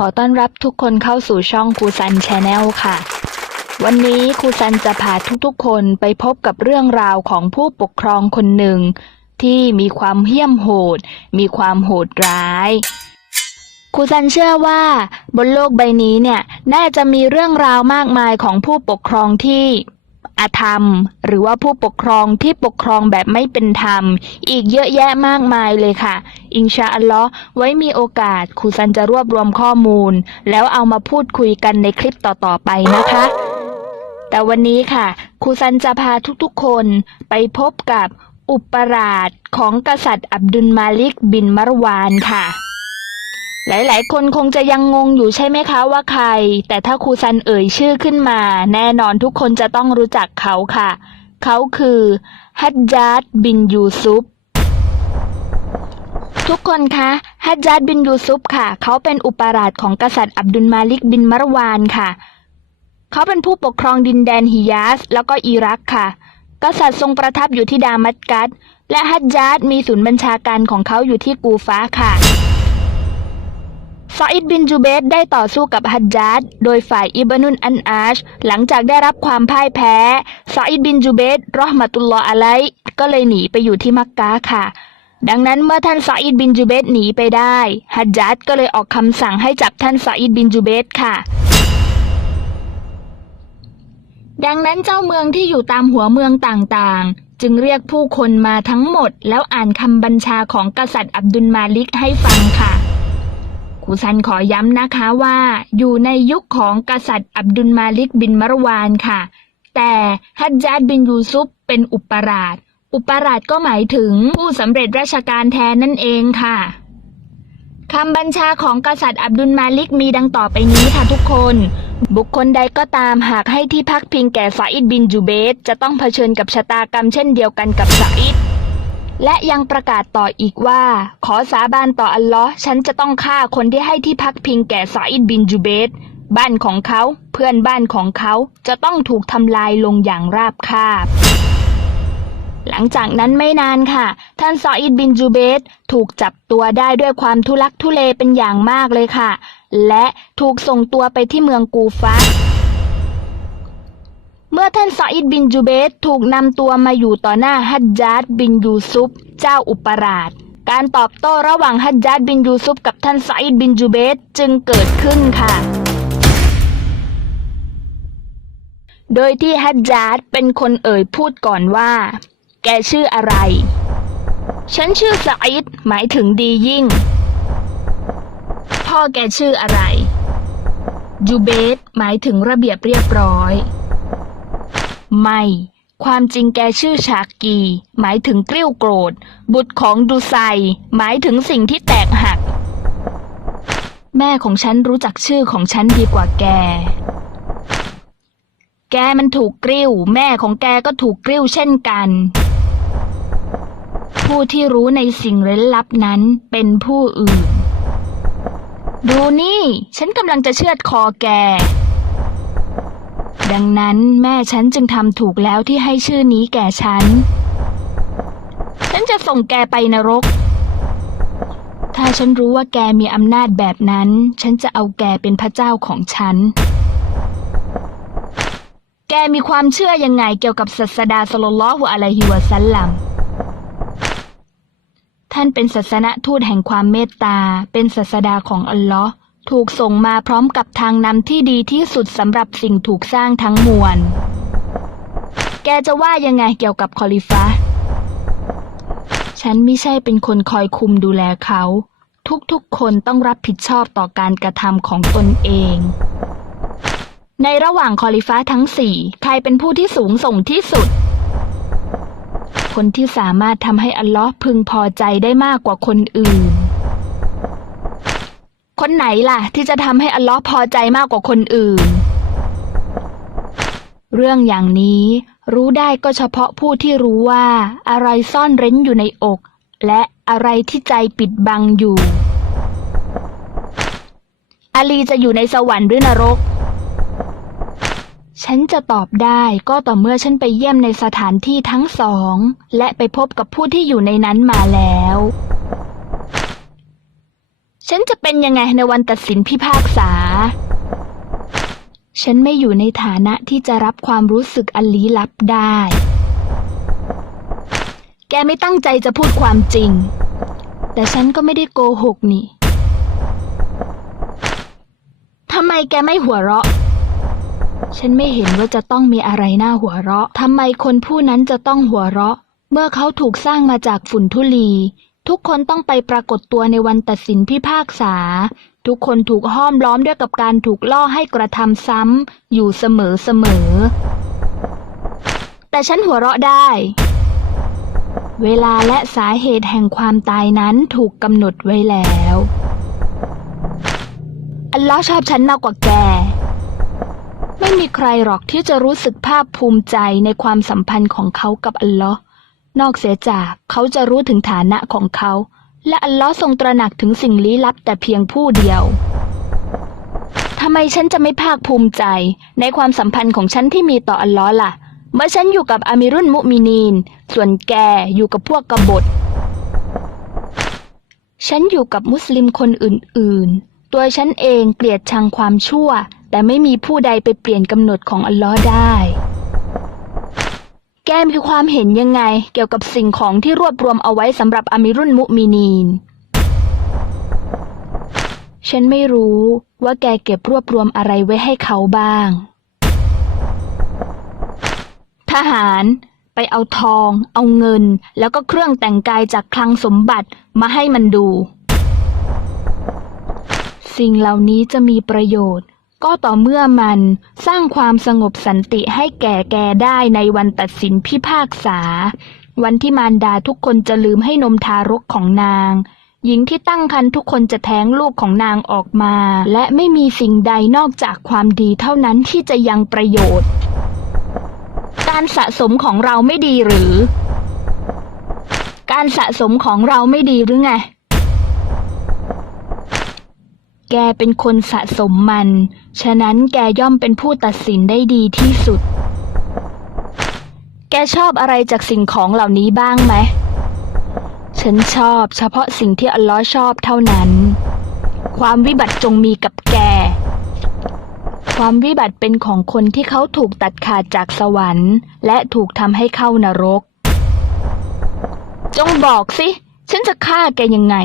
ขอต้อนรับทุกคนเข้าสู่ช่องครูซันชาแนลค่ะ วันนี้ครูซันจะพาทุกๆคนไปพบกับเรื่องราวของผู้ปกครองคนหนึ่ง ที่มีความเหี้ยมโหด มีความโหดร้ายครูซันเชื่อว่า บนโลกใบนี้เนี่ย น่าจะมีเรื่องราวมากมายของผู้ปกครองที่อาธรรม หรือว่าผู้ปกครองที่ปกครองแบบไม่เป็นธรรม อีกเยอะแยะมากมายเลยค่ะ อินชาอัลลอฮ์ไว้มีโอกาสครูซันจะรวบรวมข้อมูล แล้วเอามาพูดคุยกันในคลิปต่อๆไปนะคะ แต่วันนี้ค่ะครูซันจะพาทุกๆคนไปพบกับอุปราชของกษัตริย์อับดุลมาลิกบินมารวานค่ะ หลายๆ คนคงจะยังงงอยู่ใช่ไหมคะว่าใคร แต่ถ้าครูซันเอ่ยชื่อขึ้นมา แน่นอนทุกคนจะต้องรู้จักเขาค่ะ เขาคือฮัจญาดบินยูซุป ทุกคนคะฮัจญาดบินยูซุปค่ะ เขาเป็นอุปราชของกษัตริย์อับดุลมาลิกบินมารวานค่ะ เขาเป็นผู้ปกครองดินแดนฮิยาส แล้วก็อิรักค่ะ กษัตริย์ทรงประทับอยู่ที่ดามัสกัส และฮัจญาดมีศูนย์บัญชาการของเขาอยู่ที่กูฟ้าค่ะซาอิดบินจูเบตได้ต่อสู้กับฮัจญาดโดยฝ่ายอิบนุนอันอาช หลังจากได้รับความพ่ายแพ้ซาอิดบินจูเบตรอห์มะตุลลออะลัยห์ก็เลยหนีไปอยู่ที่มักกะค่ะ ดังนั้นเมื่อท่านซาอิดบินจูเบตหนีไปได้ฮัจญาดก็เลยออกคำสั่งให้จับท่านซาอิดบินจูเบตค่ะ ดังนั้นเจ้าเมืองที่อยู่ตามหัวเมืองต่างๆ จึงเรียกผู้คนมาทั้งหมด แล้วอ่านคำบัญชาของกษัตริย์อับดุลมาลิกให้ฟังค่ะครูซันขอย้ำนะคะว่า อยู่ในยุคของกษัตริย์อับดุลมาลิกบินมารวานค่ะ แต่ฮัจญาดบินยูซุปเป็นอุปราช อุปราชก็หมายถึงผู้สำเร็จราชการแทนนั่นเองค่ะคำบัญชาของกษัตริย์อับดุลมาลิกมีดังต่อไปนี้ค่ะทุกคน บุคคลใดก็ตามหากให้ที่พักพิงแก่ซาอิดบินจูเบตจะต้องเผชิญกับชะตากรรมเช่นเดียวกันกับซาอิดและยังประกาศต่ออีกว่า ขอสาบานต่ออัลลอฮ์ฉันจะต้องฆ่าคนที่ให้ที่พักพิงแก่ซาอิดบินจูเบตบ้านของเขา เพื่อนบ้านของเขาจะต้องถูกทำลายลงอย่างราบคาบ หลังจากนั้นไม่นานค่ะ ท่านซาอิดบินจูเบตถูกจับตัวได้ด้วยความทุลักทุเลเป็นอย่างมากเลยค่ะ และถูกส่งตัวไปที่เมืองกูฟะเมื่อท่านซาอิดบินจูเบตถูกนำตัวมาอยู่ต่อหน้าฮัจญาดบินยูซุปเจ้าอุปราช การตอบโต้ระหว่างฮัจญาดบินยูซุปกับท่านซาอิดบินจูเบตจึงเกิดขึ้นค่ะโดยที่ฮัจญาดเป็นคนเอ่ยพูดก่อนว่า แกชื่ออะไร ฉันชื่อซาอิดหมายถึงดียิ่ง พ่อแกชื่ออะไรจูเบตหมายถึงระเบียบเรียบร้อย ไม่ ความจริงแกชื่อชากี หมายถึงกริ้วโกรธ บุตรของดูไซ หมายถึงสิ่งที่แตกหัก แม่ของฉันรู้จักชื่อของฉันดีกว่าแกแกมันถูกกริ้ว แม่ของแกก็ถูกกริ้วเช่นกัน ผู้ที่รู้ในสิ่งเร้นลับนั้นเป็นผู้อื่น ดูนี่ ฉันกำลังจะเชือดคอแก ดังนั้นแม่ฉันจึงทำถูกแล้วที่ให้ชื่อนี้แก่ฉัน ฉันจะส่งแกไปนรก ถ้าฉันรู้ว่าแกมีอำนาจแบบนั้น ฉันจะเอาแกเป็นพระเจ้าของฉันแกมีความเชื่อยังไงเกี่ยวกับศาสดาสลลลลอฮุอะลัยฮิวะซัลลัม ท่านเป็นศาสนทูตแห่งความเมตตา เป็นศาสดาของอัลลอฮ์ถูกส่งมาพร้อมกับทางนำที่ดีที่สุดสำหรับสิ่งถูกสร้างทั้งมวล แกจะว่ายังไงเกี่ยวกับคอลิฟะฉันไม่ใช่เป็นคนคอยคุมดูแลเขา ทุกๆคนต้องรับผิดชอบต่อการกระทำของตนเอง ในระหว่างคอลิฟะห์ทั้งสี่ใครเป็นผู้ที่สูงส่งที่สุด คนที่สามารถทำให้อัลลอฮ์พึงพอใจได้มากกว่าคนอื่น คนไหนล่ะ ที่จะทำให้อัลลอฮ์พอใจมากกว่าคนอื่น เรื่องอย่างนี้รู้ได้ก็เฉพาะผู้ที่รู้ว่า อะไรซ่อนเร้นอยู่ในอก และอะไรที่ใจปิดบังอยู่ อาลีจะอยู่ในสวรรค์หรือนรก ฉันจะตอบได้ก็ต่อเมื่อฉันไปเยี่ยมในสถานที่ทั้งสอง และไปพบกับผู้ที่อยู่ในนั้นมาแล้ว ฉันจะเป็นยังไงในวันตัดสินพิพากษา ฉันไม่อยู่ในฐานะที่จะรับความรู้สึกอันลี้ลับได้ แกไม่ตั้งใจจะพูดความจริง แต่ฉันก็ไม่ได้โกหกนี่ทำไมแกไม่หัวเราะ ฉันไม่เห็นว่าจะต้องมีอะไรน่าหัวเราะ ทำไมคนผู้นั้นจะต้องหัวเราะ เมื่อเขาถูกสร้างมาจากฝุ่นทุลี ทุกคนต้องไปปรากฏตัวในวันตัดสินพิพากษา ทุกคนถูกห้อมล้อมด้วยกับการถูกล่อให้กระทำซ้ำอยู่เสมอเสมอ แต่ฉันหัวเราะได้ เวลาและสาเหตุแห่งความตายนั้นถูกกำหนดไว้แล้ว อัลลอฮ์ชอบฉันมากกว่าแก ไม่มีใครหรอกที่จะรู้สึกภาคภูมิใจในความสัมพันธ์ของเขากับอัลลอฮ์นอกเสียจากเขาจะรู้ถึงฐานะของเขา และอัลลอฮ์ทรงตระหนักถึงสิ่งลี้ลับแต่เพียงผู้เดียวทำไมฉันจะไม่ภาคภูมิใจในความสัมพันธ์ของฉันที่มีต่ออัลลอฮ์ล่ะ เมื่อฉันอยู่กับอามิรุนมุมินีน ส่วนแกอยู่กับพวกกบฏ ฉันอยู่กับมุสลิมคนอื่นๆ ตัวฉันเองเกลียดชังความชั่ว แต่ไม่มีผู้ใดไปเปลี่ยนกำหนดของอัลลอฮ์ได้ แกมีความเห็นยังไงเกี่ยวกับสิ่งของที่รวบรวมเอาไว้สำหรับอามิรุนมุมินีน ฉันไม่รู้ว่าแกเก็บรวบรวมอะไรไว้ให้เขาบ้าง ทหารไปเอาทอง เอาเงิน แล้วก็เครื่องแต่งกายจากคลังสมบัติมาให้มันดู สิ่งเหล่านี้จะมีประโยชน์ ก็ต่อเมื่อมันสร้างความสงบสันติให้แก่แกได้ในวันตัดสินพิพากษา วันที่มารดาทุกคนจะลืมให้นมทารกของนาง หญิงที่ตั้งครรภ์ทุกคนจะแท้งลูกของนางออกมา และไม่มีสิ่งใดนอกจากความดีเท่านั้นที่จะยังประโยชน์ การสะสมของเราไม่ดีหรือ การสะสมของเราไม่ดีหรือไง แกเป็นคนสะสมมัน ฉะนั้นแกย่อมเป็นผู้ตัดสินได้ดีที่สุด แกชอบอะไรจากสิ่งของเหล่านี้บ้างไหม ฉันชอบเฉพาะสิ่งที่อัลลอฮ์ชอบเท่านั้น ความวิบัติจงมีกับแก ความวิบัติเป็นของคนที่เขาถูกตัดขาดจากสวรรค์ และถูกทำให้เข้านรก จงบอกสิ ฉันจะฆ่าแกยังไง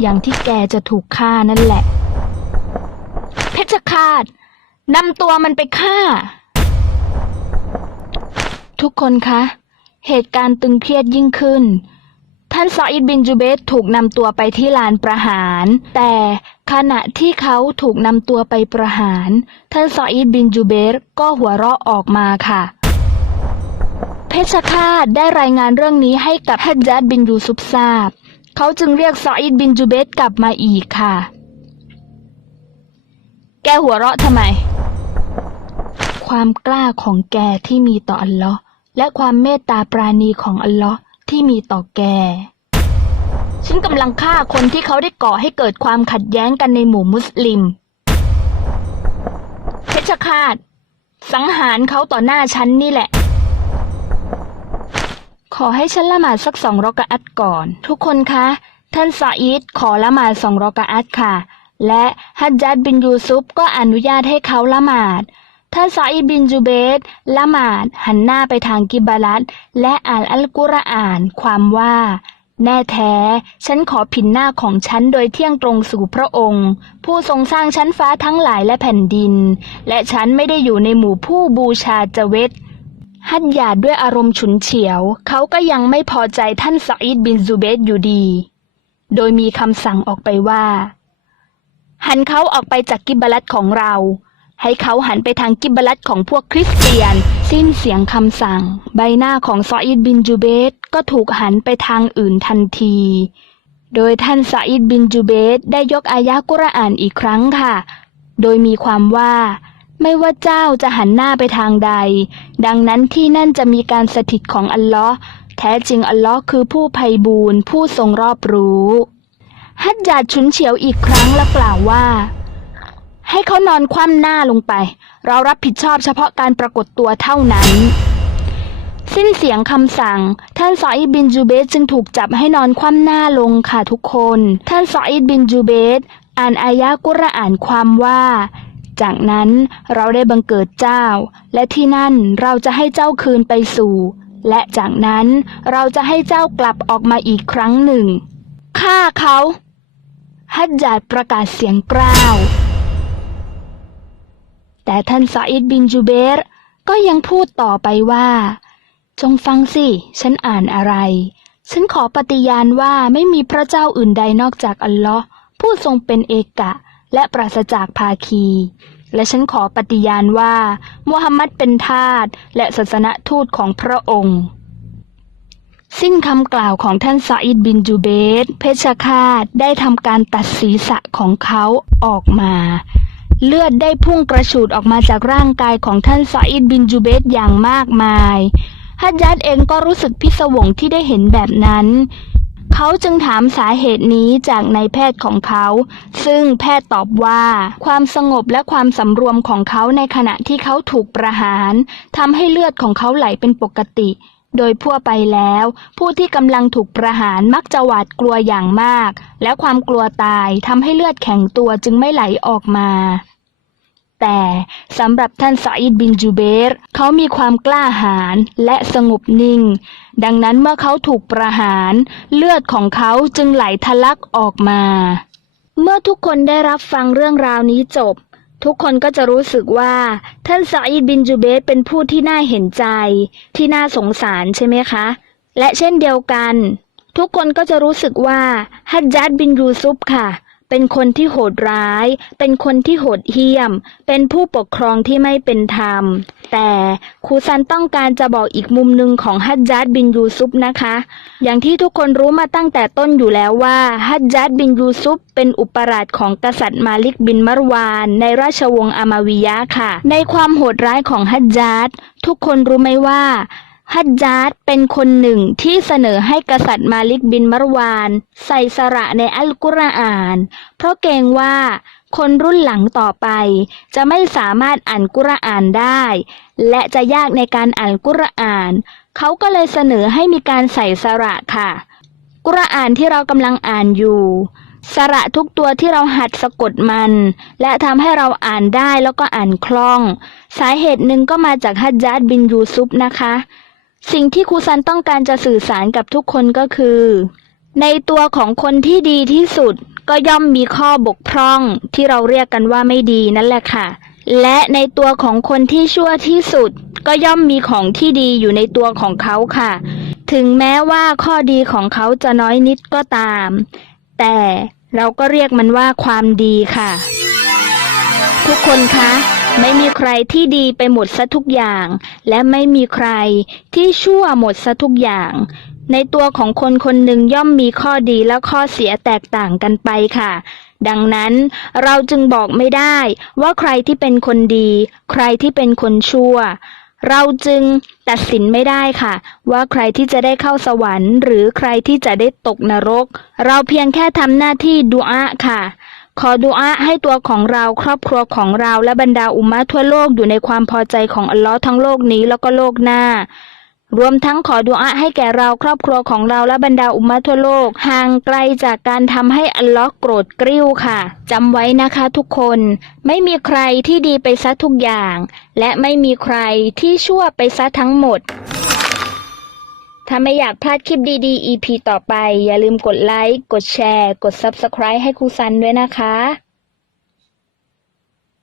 อย่างที่แกจะถูกฆ่านั่นแหละ เพชฌฆาตนำตัวมันไปฆ่า ทุกคนคะ เหตุการณ์ตึงเครียดยิ่งขึ้น ท่านซออิดบินจูเบตถูกนำตัวไปที่ลานประหาร แต่ขณะที่เขาถูกนำตัวไปประหาร ท่านซออิดบินจูเบตก็หัวเราะออกมาค่ะเพชฌฆาตได้รายงานเรื่องนี้ให้กับฮัจญัดบินยูซุปทราบ เขาจึงเรียกซออิดบินจูเบตกลับมาอีกค่ะ แกหัวเราะทำไม ความกล้าของแกที่มีต่ออัลลอฮ์และความเมตตาปราณีของอัลลอฮ์ที่มีต่อแก ฉันกำลังฆ่าคนที่เขาได้ก่อให้เกิดความขัดแย้งกันในหมู่มุสลิมเพชฌฆาต สังหารเขาต่อหน้าฉันนี่แหละ ขอให้ฉันละหมาดสักสองรอกะอัดก่อน ทุกคนคะ ท่านซาอิดขอละหมาดสองรอกะอัดค่ะ และฮัจญัดบินยูซุปก็อนุญาตให้เขาละหมาด ท่านซาอิดบินจูเบตละหมาดหันหน้าไปทางกิบาลัดและอ่านอัลกุรอาน ความว่าแน่แท้ ฉันขอผินหน้าของฉันโดยเที่ยงตรงสู่พระองค์ ผู้ทรงสร้างชั้นฟ้าทั้งหลายและแผ่นดิน และฉันไม่ได้อยู่ในหมู่ผู้บูชาเจเวต ฮัดยาดด้วยอารมณ์ฉุนเฉียว เขาก็ยังไม่พอใจท่านซาอิดบินซูเบตอยู่ดี โดยมีคำสั่งออกไปว่า หันเขาออกไปจากกิบลัดของเรา ให้เขาหันไปทางกิบลัดของพวกคริสเตียน สิ้นเสียงคำสั่ง ใบหน้าของซาอิดบินจูเบตก็ถูกหันไปทางอื่นทันที โดยท่านซาอิดบินจูเบตได้ยกอายะกุรอานอีกครั้งค่ะ โดยมีความว่า ไม่ว่าเจ้าจะหันหน้าไปทางใด ดังนั้นที่นั่นจะมีการสถิตของอัลลอฮ์แท้จริงอัลลอฮ์คือผู้ไพบูรณ์ผู้ทรงรอบรู้ฮัจญาดฉุนเฉียวอีกครั้งและกล่าวว่า ให้เขานอนคว่ำหน้าลงไป เรารับผิดชอบเฉพาะการปรากฏตัวเท่านั้น สิ้นเสียงคำสั่ง ท่านซออิดบินจูเบตจึงถูกจับให้นอนคว่ำหน้าลงค่ะทุกคน ท่านซออิดบินจูเบตอ่านอายะกุรอานความว่า จากนั้นเราได้บังเกิดเจ้า และที่นั่นเราจะให้เจ้าคืนไปสู่ และจากนั้นเราจะให้เจ้ากลับออกมาอีกครั้งหนึ่งฆ่าเขาฮัจญาดประกาศเสียงกร้าว แต่ท่านซาอิดบินจูเบรก็ยังพูดต่อไปว่า จงฟังสิ ฉันอ่านอะไร ฉันขอปฏิญาณว่าไม่มีพระเจ้าอื่นใดนอกจากอัลลอฮ์ผู้ทรงเป็นเอกะ และปราศจากภาคี และฉันขอปฏิญาณว่ามุฮัมมัดเป็นทาสและศาสนทูตของพระองค์ สิ้นคำกล่าวของท่านซาอิดบินจูเบตเพชฌฆาตได้ทำการตัดศีรษะของเขาออกมาเลือดได้พุ่งกระฉูดออกมาจากร่างกายของท่านซาอิดบินจูเบตอย่างมากมาย ฮัจญาดเองก็รู้สึกพิศวงที่ได้เห็นแบบนั้น เขาจึงถามสาเหตุนี้จากนายแพทย์ของเขา ซึ่งแพทย์ตอบว่า ความสงบและความสำรวมของเขาในขณะที่เขาถูกประหารทำให้เลือดของเขาไหลเป็นปกติ โดยทั่วไปแล้ว ผู้ที่กำลังถูกประหารมักจะหวาดกลัวอย่างมาก และความกลัวตายทำให้เลือดแข็งตัวจึงไม่ไหลออกมา แต่สำหรับท่านซาอิดบินจูเบรเขามีความกล้าหาญและสงบนิ่ง ดังนั้นเมื่อเขาถูกประหาร เลือดของเขาจึงไหลทะลักออกมา เมื่อทุกคนได้รับฟังเรื่องราวนี้จบ ทุกคนก็จะรู้สึกว่า ท่านซาอิดบินจูเบรเป็นผู้ที่น่าเห็นใจ ที่น่าสงสารใช่ไหมคะ และเช่นเดียวกัน ทุกคนก็จะรู้สึกว่าฮัจญาดบินยูซุปค่ะ เป็นคนที่โหดร้าย เป็นคนที่โหดเหี้ยม เป็นผู้ปกครองที่ไม่เป็นธรรม แต่ครูซันต้องการจะบอกอีกมุมหนึ่งของฮัจญาดบินยูซุปนะคะ อย่างที่ทุกคนรู้มาตั้งแต่ต้นอยู่แล้วว่าฮัจญาดบินยูซุปเป็นอุปราชของกษัตริย์มาลิกบินมารวาน ในราชวงศ์อามาวิยะค่ะ ในความโหดร้ายของฮัจญาดทุกคนรู้ไหมว่า ฮัจญาดเป็นคนหนึ่งที่เสนอให้กษัตริย์มาลิกบินมารวาน ใส่สระในอัลกุรอาน เพราะเกรงว่าคนรุ่นหลังต่อไป จะไม่สามารถอ่านกุรอานได้ และจะยากในการอ่านกุรอาน เขาก็เลยเสนอให้มีการใส่สระค่ะ กุรอานที่เรากำลังอ่านอยู่ สระทุกตัวที่เราหัดสะกดมัน และทำให้เราอ่านได้แล้วก็อ่านคล่อง สาเหตุหนึ่งก็มาจากฮัจญาดบินยูซุปนะคะ สิ่งที่ครูซันต้องการจะสื่อสารกับทุกคนก็คือ ในตัวของคนที่ดีที่สุดก็ย่อมมีข้อบกพร่องที่เราเรียกกันว่าไม่ดีนั่นแหละค่ะ และในตัวของคนที่ชั่วที่สุด ก็ย่อมมีของที่ดีอยู่ในตัวของเขาค่ะ ถึงแม้ว่าข้อดีของเขาจะน้อยนิดก็ตาม แต่เราก็เรียกมันว่าความดีค่ะ ทุกคนคะ ไม่มีใครที่ดีไปหมดซะทุกอย่าง และไม่มีใครที่ชั่วหมดซะทุกอย่าง ในตัวของคนคนหนึ่งย่อมมีข้อดีและข้อเสียแตกต่างกันไปค่ะ ดังนั้นเราจึงบอกไม่ได้ว่าใครที่เป็นคนดี ใครที่เป็นคนชั่ว เราจึงตัดสินไม่ได้ค่ะ ว่าใครที่จะได้เข้าสวรรค์ หรือใครที่จะได้ตกนรก เราเพียงแค่ทำหน้าที่ดุอาค่ะ ขอดุอาให้ตัวของเราครอบครัวของเราและบรรดาอุมมะทั่วโลกอยู่ในความพอใจของอัลลอฮ์ทั้งโลกนี้แล้วก็โลกหน้า รวมทั้งขอดุอาให้แก่เราครอบครัวของเราและบรรดาอุมมะทั่วโลก ห่างไกลจากการทำให้อัลลอฮ์โกรธกริ้วค่ะจำไว้นะคะทุกคน ไม่มีใครที่ดีไปซะทุกอย่าง และไม่มีใครที่ชั่วไปซะทั้งหมด ถ้าไม่อยากพลาดคลิปดีๆ EP ต่อไป อย่าลืมกดไลค์ กดแชร์ กด Subscribe ให้ครูซันด้วยนะคะ